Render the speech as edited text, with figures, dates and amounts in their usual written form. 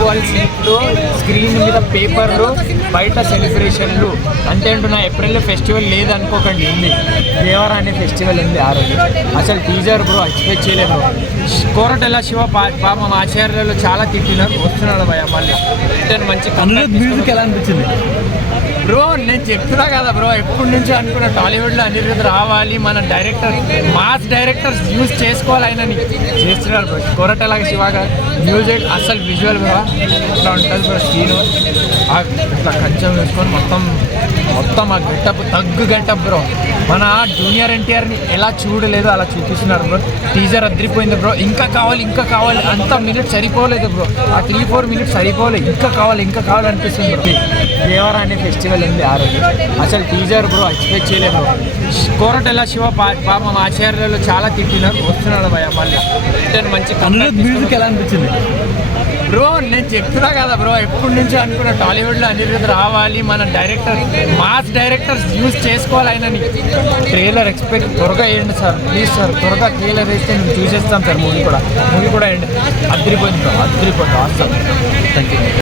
Football సీట్లు, screen మీద పేపర్లు, బయట సెలబ్రేషన్లు అంటే అంటున్నా. ఏప్రిల్లో ఫెస్టివల్ లేదనుకోకండి, ఉంది. దేవరా అనే ఫెస్టివల్ ఉంది ఆ రోజు. అసలు టీజర్ బ్రో ఎక్స్పెక్ట్ చేయలేదు. కోరటెల శివ పాపం ఆచార్యులు చాలా తిట్టినారు, వస్తున్నాడు భయ మళ్ళీ రిటర్న్. మంచి మ్యూజిక్ ఎలా అనిపించింది బ్రో? నేను చెప్తున్నా కదా బ్రో, ఎప్పటి నుంచో అనుకున్నా టాలీవుడ్లో అనిరుద్ధ్ రావాలి, మన డైరెక్టర్ మాస్ డైరెక్టర్స్ యూజ్ చేసుకోవాలి ఆయనని. చేస్తున్నారు బ్రో. కోరటెలాగా శివగా మ్యూజిక్ అసలు విజువల్ బ్రో ఇట్లా ఉంటుంది బ్రో. సీను ఇట్లా కంచెం వేసుకొని మొత్తం ఆ గెటప్ గెటప్ బ్రో. మన జూనియర్ ఎన్టీఆర్ని ఎలా చూడలేదు అలా చూపిస్తున్నారు బ్రో. టీజర్ అదిరిపోయింది బ్రో. ఇంకా కావాలి అంత మినిట్స్ సరిపోలేదు బ్రో. ఆ 3-4 మినిట్స్ సరిపోలేదు. ఇంకా కావాలి అనిపిస్తుంది బ్రో. దేవరా అనే ఫెస్టివల్ ఉంది ఆ రోజు. అసలు టీజర్ బ్రో ఎక్స్పెక్ట్ చేయలేదు. కోరటెల శివ పాపం ఆచార్యులు చాలా తిట్టినారు, వస్తున్నాడు భయ మళ్ళీ రిటర్న్. మంచి మ్యూజిక్ ఎలా అనిపించింది బ్రో? నేను చెప్తున్నా కదా బ్రో, ఎప్పటి నుంచో అనుకున్నా టాలీవుడ్లో అనిరుద్ధ్ రావాలి, మన డైరెక్టర్ మాస్ డైరెక్టర్స్ యూజ్ చేసుకోవాలి ఆయనని. ట్రైలర్ ఎక్స్పెక్ట్ త్వరగా వేయండి సార్, ప్లీజ్ సార్. త్వరగా ట్రైలర్ వేస్తే మేము చూసేస్తాం సార్. మూవీ కూడా వేయండి. అదిరిపోయింది బ్రో, అదిరిపోయింది. awesome. Thank you.